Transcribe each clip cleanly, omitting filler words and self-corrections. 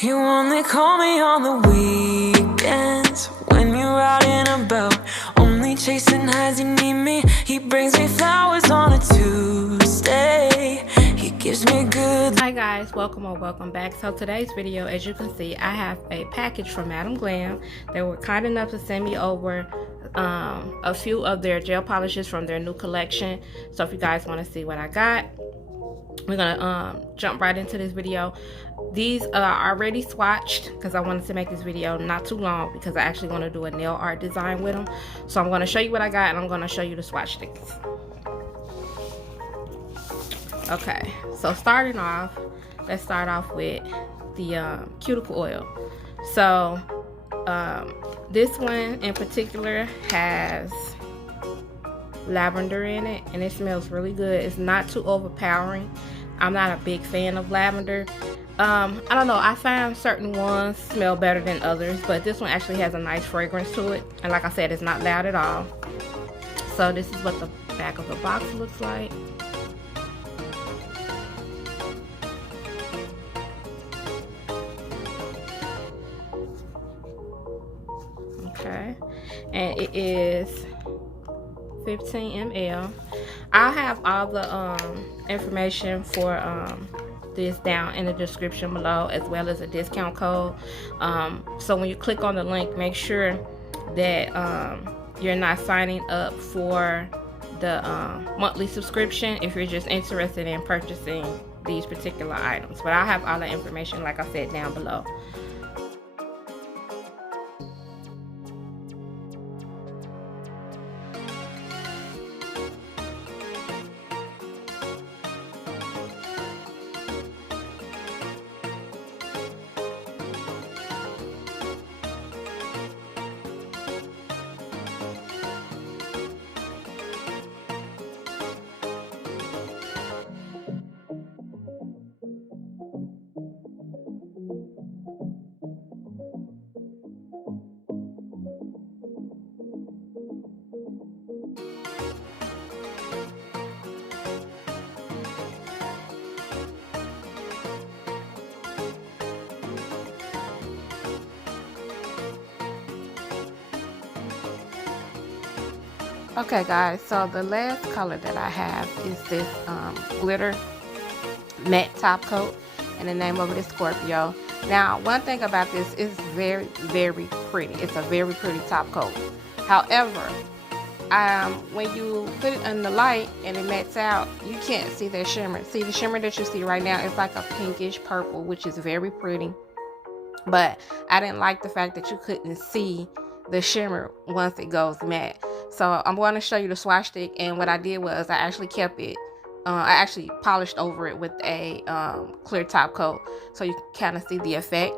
You only call me on the weekends when you're out and about, only chasing highs. You need me. He brings me flowers on a Tuesday. He gives me good. Hi guys, welcome or welcome back. So today's video, as you can see, I have a package from Madam Glam. They were kind enough to send me over a few of their gel polishes from their new collection. So if you guys want to see what I got, we're gonna jump right into this video. These are already swatched because I wanted to make this video not too long because I actually want to do a nail art design with them. So I'm going to show you what I got and I'm going to show you the swatch sticks. Okay, so starting off, let's start off with the cuticle oil. So this one in particular has lavender in it and it smells really good. It's not too overpowering. I'm not a big fan of lavender. I don't know, I find certain ones smell better than others, but this one actually has a nice fragrance to it, and like I said, it's not loud at all. So this is what the back of the box looks like. Okay, and it is 15 ml. I'll have all the information for this down in the description below, as well as a discount code. So when you click on the link, make sure that you're not signing up for the monthly subscription if you're just interested in purchasing these particular items. But I'll have all the information, like I said, down below. Okay guys, so the last color that I have is this glitter matte top coat, and the name of it is Scorpio. Now one thing about this is very pretty. It's a very pretty top coat. However, when you put it in the light and it mattes out, you can't see that shimmer. See, the shimmer that you see right now is like a pinkish purple, which is very pretty, but I didn't like the fact that you couldn't see the shimmer once it goes matte. So I'm going to show you the swatch stick, and what I did was I actually kept it, I actually polished over it with a clear top coat so you can kind of see the effect.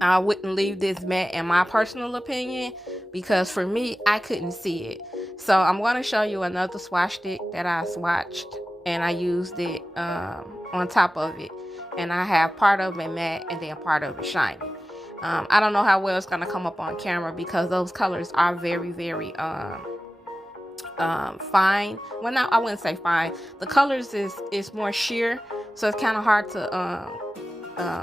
I wouldn't leave this matte in my personal opinion because for me, I couldn't see it. So I'm going to show you another swatch stick that I swatched and I used it on top of it, and I have part of it matte and then part of it shiny. I don't know how well it's gonna come up on camera because those colors are very fine. Well, not, I wouldn't say fine. The colors is more sheer, so it's kind of hard to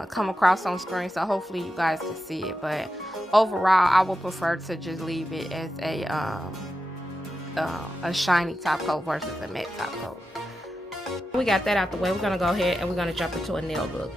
come across on screen. So hopefully you guys can see it. But overall, I would prefer to just leave it as a shiny top coat versus a matte top coat. We got that out the way. We're gonna go ahead and we're gonna jump into a nail look.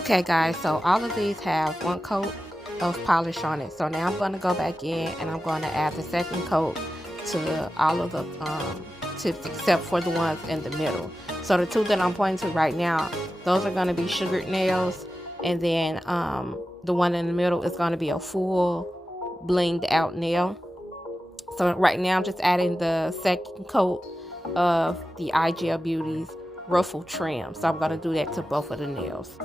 Okay guys, so all of these have 1 coat of polish on it. So now I'm going to go back in and I'm going to add the 2nd coat to all of the tips except for the ones in the middle. So the 2 that I'm pointing to right now, those are going to be sugared nails, and then the one in the middle is going to be a full blinged out nail. So right now I'm just adding the 2nd coat of the IGL Beauty's ruffle trim. So I'm going to do that to both of the nails.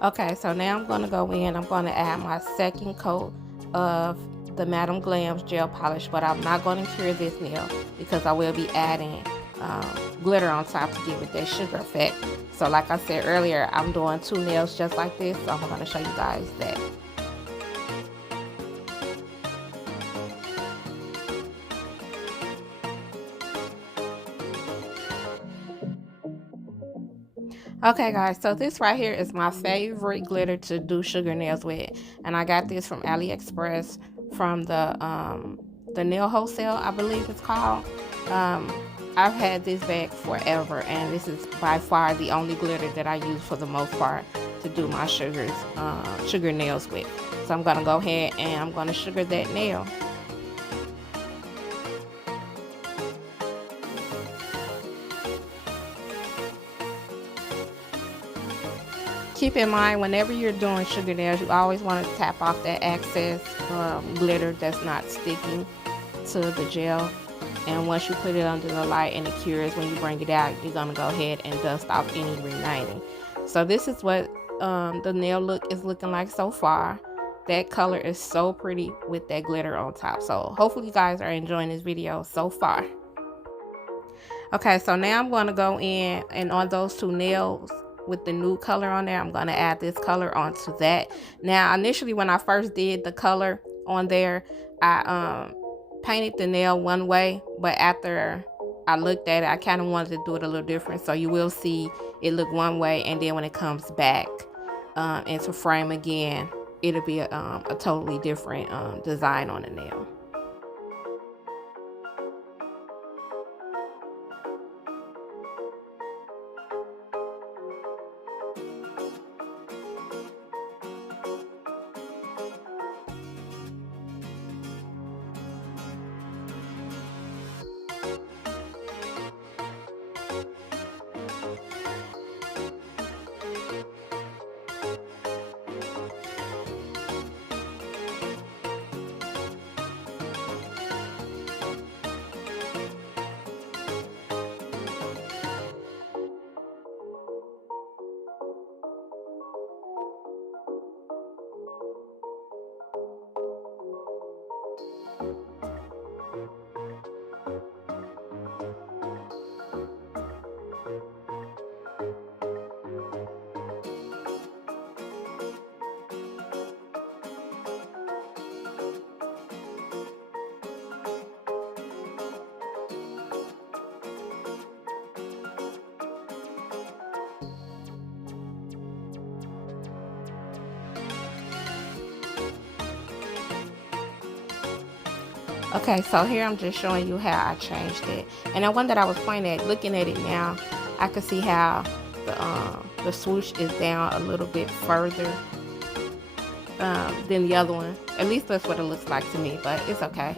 Okay, so now I'm going to go in, I'm going to add my 2nd coat of the Madam Glam's gel polish, but I'm not going to cure this nail because I will be adding glitter on top to give it that sugar effect. So like I said earlier, I'm doing 2 nails just like this, so I'm going to show you guys that. Okay guys, so this right here is my favorite glitter to do sugar nails with, and I got this from AliExpress from the nail wholesale, I believe it's called. I've had this bag forever, and this is by far the only glitter that I use for the most part to do my sugar nails with. So I'm gonna go ahead and I'm gonna sugar that nail. Keep in mind, whenever you're doing sugar nails, you always want to tap off that excess glitter that's not sticking to the gel. And once you put it under the light and it cures, when you bring it out, you're going to go ahead and dust off any remaining. So this is what the nail look is looking like so far. That color is so pretty with that glitter on top. So hopefully you guys are enjoying this video so far. Okay, so now I'm going to go in and on those 2 nails with the nude color on there, I'm going to add this color onto that. Now initially when I first did the color on there, I painted the nail one way, but after I looked at it, I kind of wanted to do it a little different. So you will see it look one way, and then when it comes back into frame again, it'll be a totally different design on the nail. Okay, so here I'm just showing you how I changed it. And the one that I was pointing at, looking at it now, I can see how the swoosh is down a little bit further than the other one. At least that's what it looks like to me, but it's okay.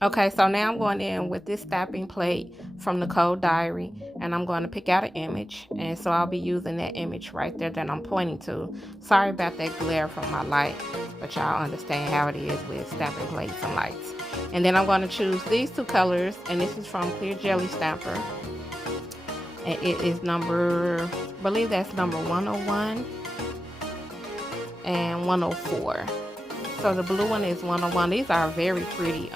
Okay, so now I'm going in with this stamping plate from the Code Diary, and I'm going to pick out an image, and so I'll be using that image right there that I'm pointing to. Sorry about that glare from my light, but y'all understand how it is with stamping plates and lights. And then I'm going to choose these 2 colors, and this is from Clear Jelly Stamper, and it is number, I believe that's number 101 and 104. So the blue one is 101. These are very pretty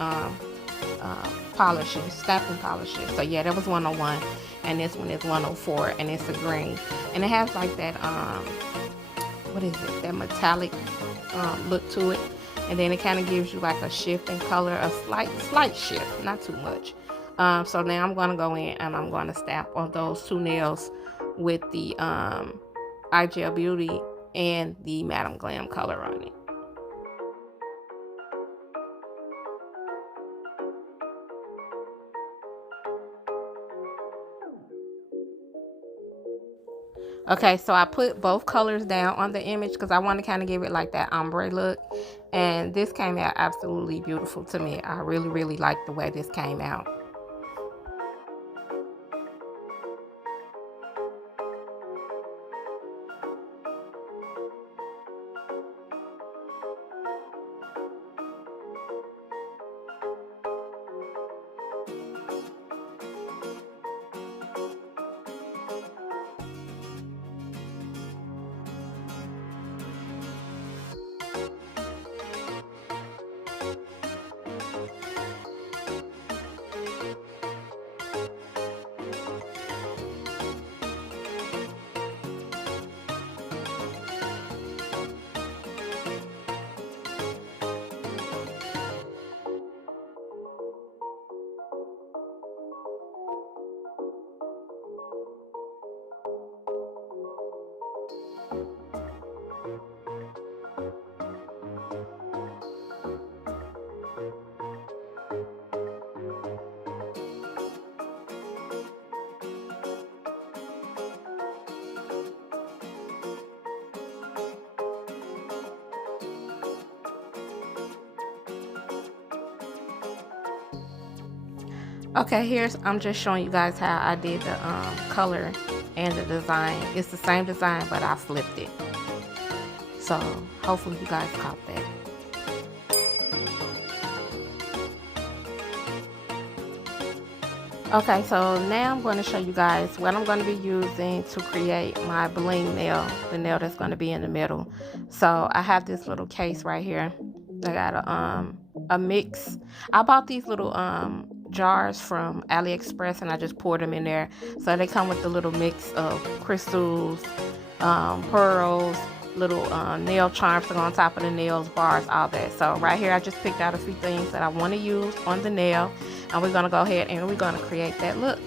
polishes, stamping polishes. So yeah, that was 101, and this one is 104, and it's a green, and it has like that what is it, that metallic look to it, and then it kind of gives you like a shift in color, a slight shift, not too much. So now I'm going to go in and I'm going to stamp on those 2 nails with the IGL Beauty and the Madam Glam color on it. Okay, so I put both colors down on the image because I want to kind of give it like that ombre look. And this came out absolutely beautiful to me. I really, really like the way this came out. Okay, I'm just showing you guys how I did the color and the design. It's the same design, but I flipped it. So hopefully you guys caught that. Okay, so now I'm going to show you guys what I'm going to be using to create my bling nail, the nail that's going to be in the middle. So I have this little case right here. I got a mix. I bought these little jars from AliExpress and I just poured them in there. So they come with the little mix of crystals, pearls, little nail charms to go on top of the nails, bars, all that. So right here I just picked out a few things that I want to use on the nail, and we're going to go ahead and we're going to create that look.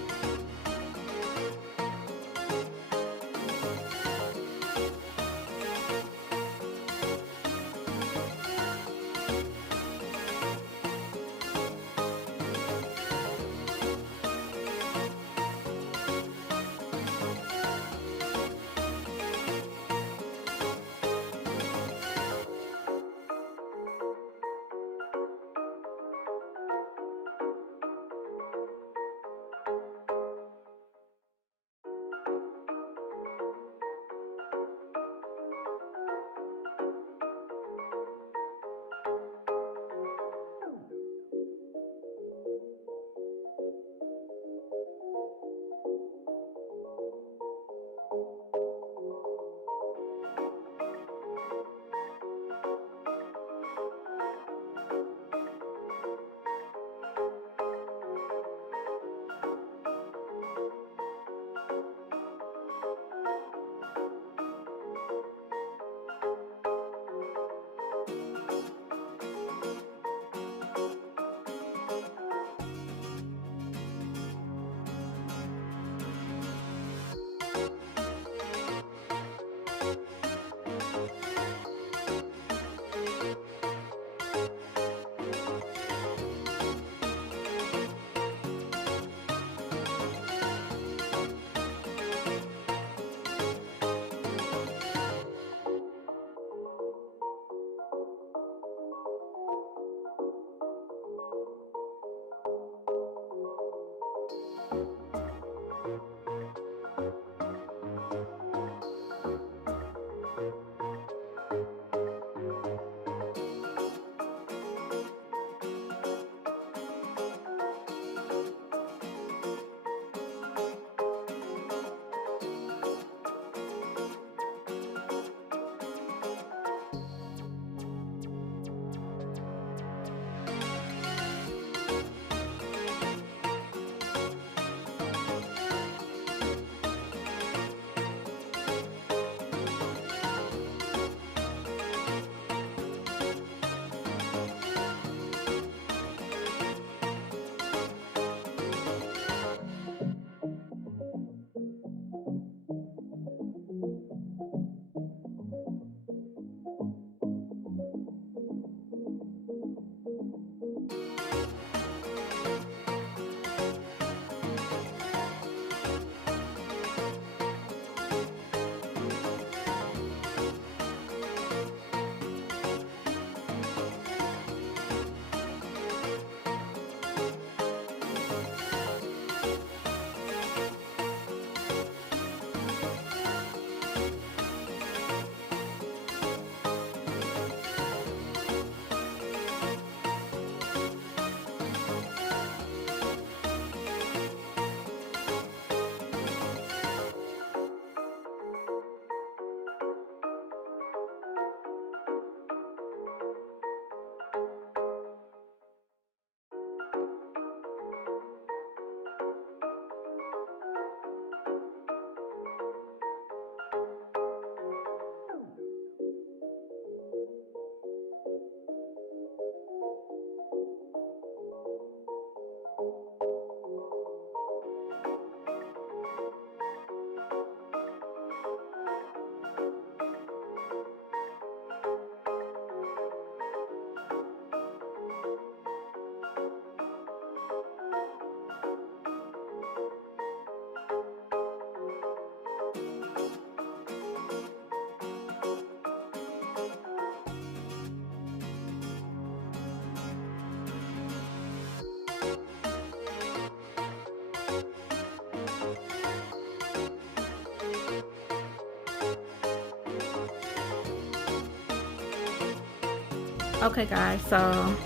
Okay guys, so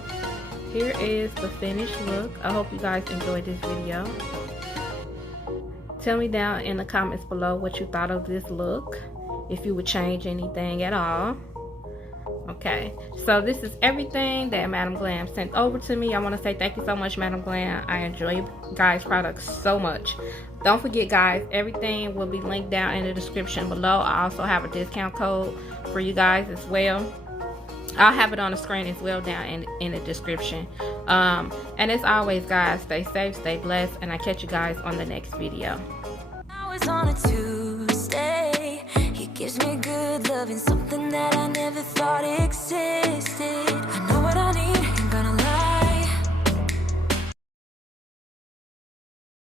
here is the finished look. I hope you guys enjoyed this video. Tell me down in the comments below what you thought of this look, if you would change anything at all. Okay, so this is everything that Madam Glam sent over to me. I want to say thank you so much, Madam Glam. I enjoy you guys' products so much. Don't forget guys, everything will be linked down in the description below. I also have a discount code for you guys as well. I'll have it on the screen as well down in the description. And as always guys, stay safe, stay blessed, and I'll catch you guys on the next video. I was on a Tuesday. He gives me good loving, something that I never